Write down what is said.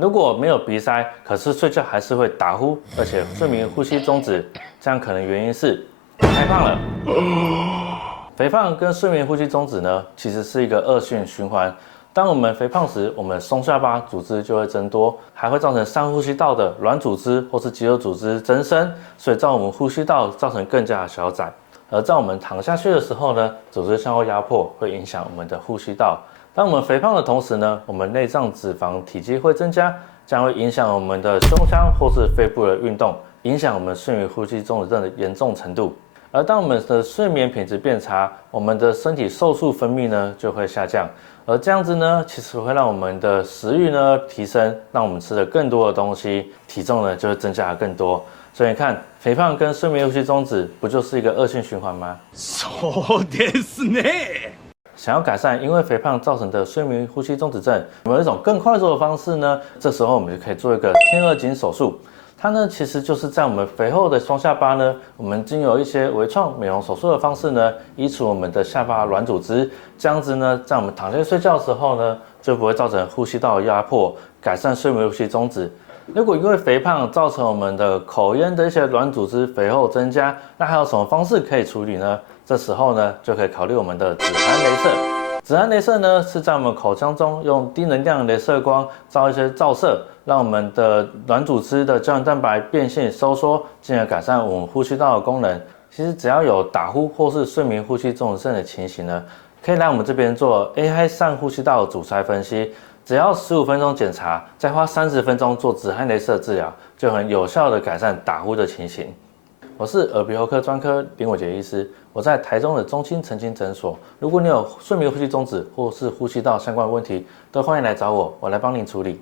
如果没有鼻塞，可是睡觉还是会打呼，而且睡眠呼吸中止，这样可能原因是太胖了。肥胖跟睡眠呼吸中止呢，其实是一个恶性循环。当我们肥胖时，我们松下巴组织就会增多，还会造成上呼吸道的软组织或是肌肉组织增生，所以让我们呼吸道造成更加的小窄。而在我们躺下去的时候呢，组织向后压迫，会影响我们的呼吸道。当我们肥胖的同时呢，我们内脏脂肪体积会增加，将会影响我们的胸腔或是肺部的运动，影响我们睡眠呼吸中止症的严重程度。而当我们的睡眠品质变差，我们的身体瘦素分泌呢就会下降，而这样子呢，其实会让我们的食欲呢提升，让我们吃了更多的东西，体重呢就会增加更多。所以你看，肥胖跟睡眠呼吸中止不就是一个恶性循环吗？そうですね。想要改善因为肥胖造成的睡眠呼吸中止症，有没有一种更快速的方式呢？这时候我们就可以做一个天鹅颈手术。它呢，其实就是在我们肥厚的双下巴呢，我们经由一些微创美容手术的方式呢，移除我们的下巴软组织，这样子呢，在我们躺下睡觉的时候呢，就不会造成呼吸道的压迫，改善睡眠呼吸中止。如果因为肥胖造成我们的口咽的一些软组织肥厚增加，那还有什么方式可以处理呢？这时候呢，就可以考虑我们的止鼾雷射。止鼾雷射呢，是在我们口腔中用低能量的雷射光照一些照射，让我们的软组织的胶原蛋白变性收缩，进而改善我们呼吸道的功能。其实只要有打呼或是睡眠呼吸中止症的情形呢，可以来我们这边做 AI 上呼吸道阻塞分析，只要15分钟检查，再花30分钟做止鼾雷射治疗，就很有效的改善打呼的情形。我是耳鼻喉科专科林伟杰医师，我在台中的中青晨青诊所。如果你有睡眠呼吸中止或是呼吸道相关的问题，都欢迎来找我，我来帮您处理。